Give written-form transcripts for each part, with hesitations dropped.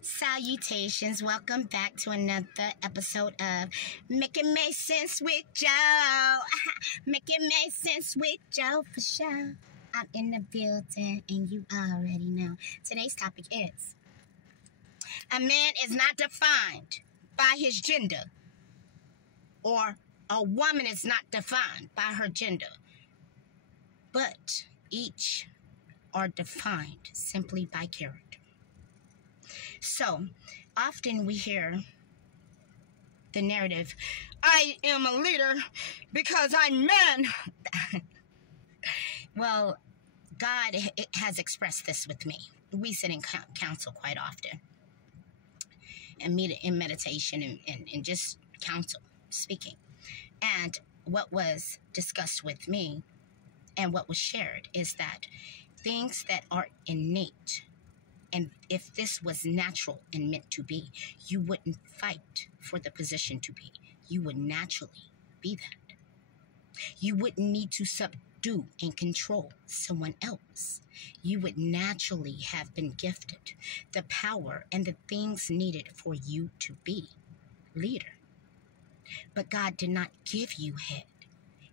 Salutations. Welcome back to another episode of Making Make Sense with Joe. Making Make Sense with Joe for sure. I'm in the building and you already know. Today's topic is: a man is not defined by his gender, or a woman is not defined by her gender, but each are defined simply by character. So, often we hear the narrative, I am a leader because I'm man. Well, God has expressed this with me. We sit in council quite often and meet in meditation and just counsel, speaking. And what was discussed with me and what was shared is that things that are innate, and if this was natural and meant to be, you wouldn't fight for the position to be. You would naturally be that. You wouldn't need to subdue and control someone else. You would naturally have been gifted the power and the things needed for you to be leader. But God did not give you head.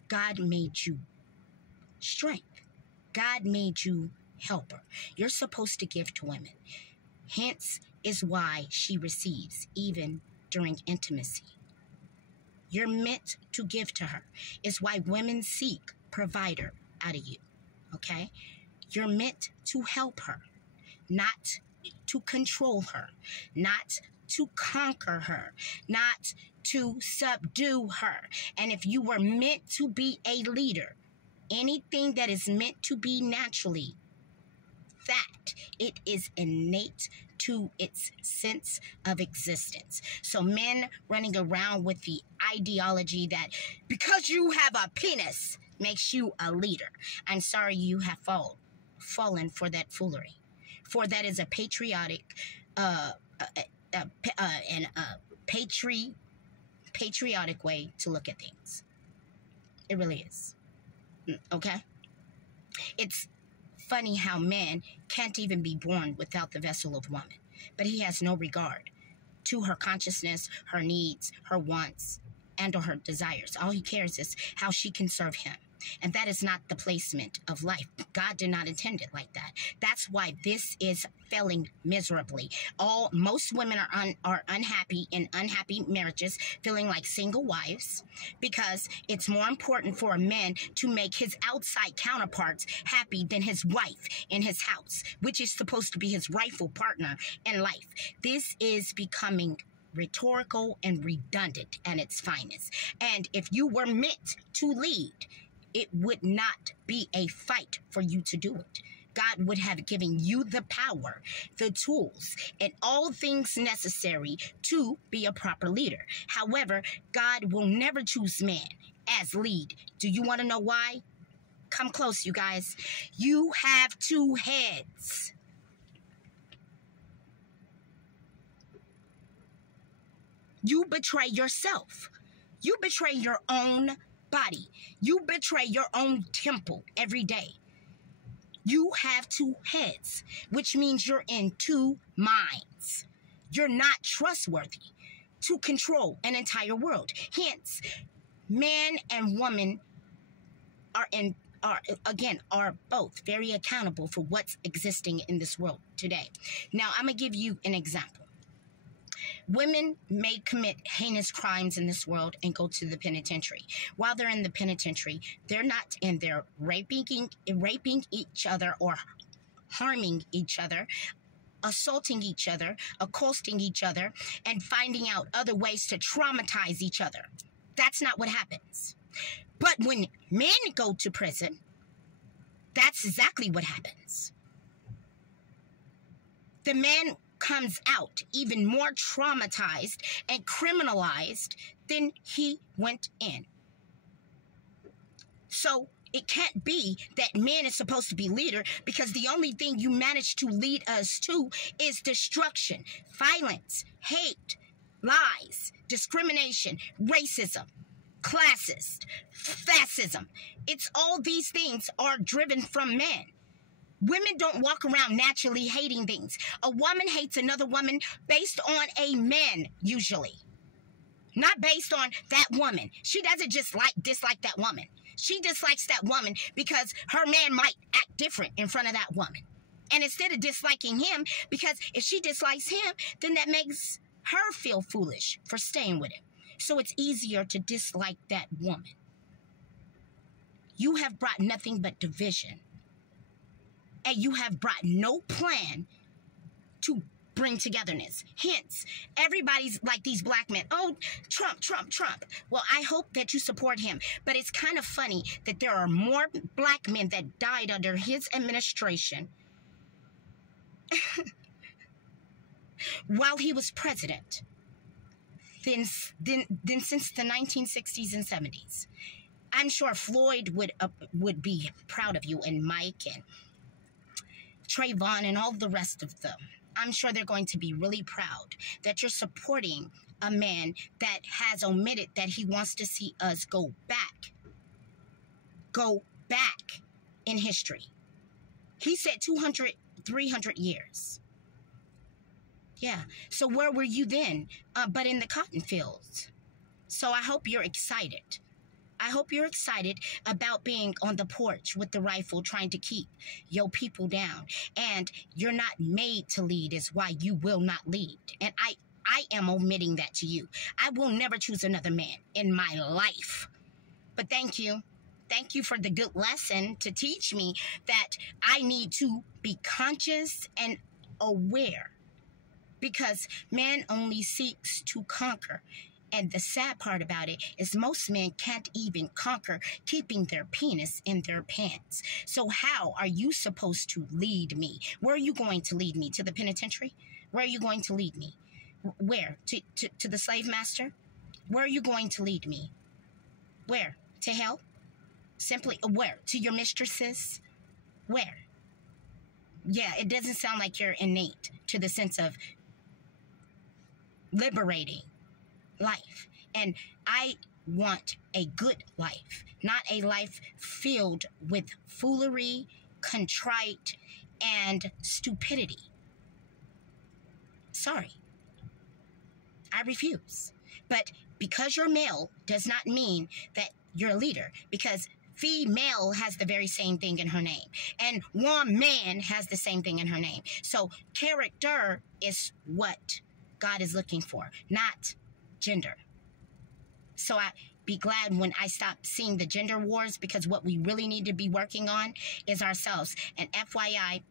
God made you strength. God made you helper. You're supposed to give to women. Hence is why she receives even during intimacy. You're meant to give to her. It's why women seek provider out of you. Okay? You're meant to help her, not to control her, not to conquer her, not to subdue her. And if you were meant to be a leader, anything that is meant to be naturally, that it is innate to its sense of existence. So men running around with the ideology that because you have a penis makes you a leader. I'm sorry you have fallen for that foolery. For that is a patriotic patriotic way to look at things. It really is. Okay? It's funny how man can't even be born without the vessel of woman, but he has no regard to her consciousness, her needs, her wants, and or her desires. All he cares is how she can serve him. And that is not the placement of life. God did not intend it like that. That's why this is failing miserably. Most women are unhappy in unhappy marriages, feeling like single wives, because it's more important for a man to make his outside counterparts happy than his wife in his house, which is supposed to be his rightful partner in life. This is becoming rhetorical and redundant at its finest. And if you were meant to lead, it would not be a fight for you to do it. God would have given you the power, the tools, and all things necessary to be a proper leader. However, God will never choose man as lead. Do you want to know why? Come close, you guys. You have two heads. You betray yourself. You betray your own body. You betray your own temple every day. You have two heads, which means you're in two minds. You're not trustworthy to control an entire world. Hence, man and woman are both very accountable for what's existing in this world today. Now, I'm going to give you an example. Women may commit heinous crimes in this world and go to the penitentiary. While they're in the penitentiary, they're not in there raping each other or harming each other, assaulting each other, accosting each other, and finding out other ways to traumatize each other. That's not what happens. But when men go to prison, that's exactly what happens. The man comes out even more traumatized and criminalized than he went in. So it can't be that man is supposed to be leader, because the only thing you manage to lead us to is destruction, violence, hate, lies, discrimination, racism, classist, fascism. It's all these things are driven from men. Women don't walk around naturally hating things. A woman hates another woman based on a man, usually. Not based on that woman. She doesn't just dislike that woman. She dislikes that woman because her man might act different in front of that woman. And instead of disliking him, because if she dislikes him, then that makes her feel foolish for staying with him. So it's easier to dislike that woman. You have brought nothing but division. And you have brought no plan to bring togetherness. Hence, everybody's like these black men. Oh, Trump, Trump, Trump. Well, I hope that you support him. But it's kind of funny that there are more black men that died under his administration while he was president than since the 1960s and 70s. I'm sure Floyd would be proud of you, and Mike and Trayvon and all the rest of them. I'm sure they're going to be really proud that you're supporting a man that has omitted that he wants to see us go back in history. He said 200, 300 years. Yeah. So where were you then? But in the cotton fields. So I hope you're excited. I hope you're excited about being on the porch with the rifle trying to keep your people down. And you're not made to lead is why you will not lead. And I am omitting that to you. I will never choose another man in my life. But thank you. Thank you for the good lesson to teach me that I need to be conscious and aware. Because man only seeks to conquer. And the sad part about it is most men can't even conquer keeping their penis in their pants. So how are you supposed to lead me? Where are you going to lead me? To the penitentiary? Where are you going to lead me? Where? To the slave master? Where are you going to lead me? Where? To hell? Simply where? To your mistresses? Where? Yeah, it doesn't sound like you're innate to the sense of liberating life. And I want a good life, not a life filled with foolery, contrite, and stupidity. Sorry. I refuse. But because you're male does not mean that you're a leader, because female has the very same thing in her name. And woman has the same thing in her name. So character is what God is looking for, not gender. So I be glad when I stop seeing the gender wars, because what we really need to be working on is ourselves. And FYI,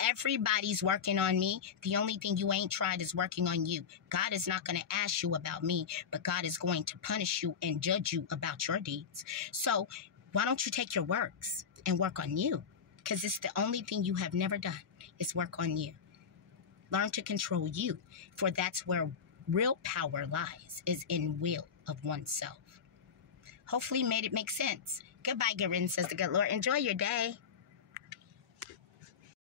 everybody's working on me. The only thing you ain't tried is working on you. God is not going to ask you about me, but God is going to punish you and judge you about your deeds. So why don't you take your works and work on you? Because it's the only thing you have never done is work on you. Learn to control you, for that's where real power lies, is in will of oneself. Hopefully made it make sense. Goodbye, Garin, says the good Lord. Enjoy your day.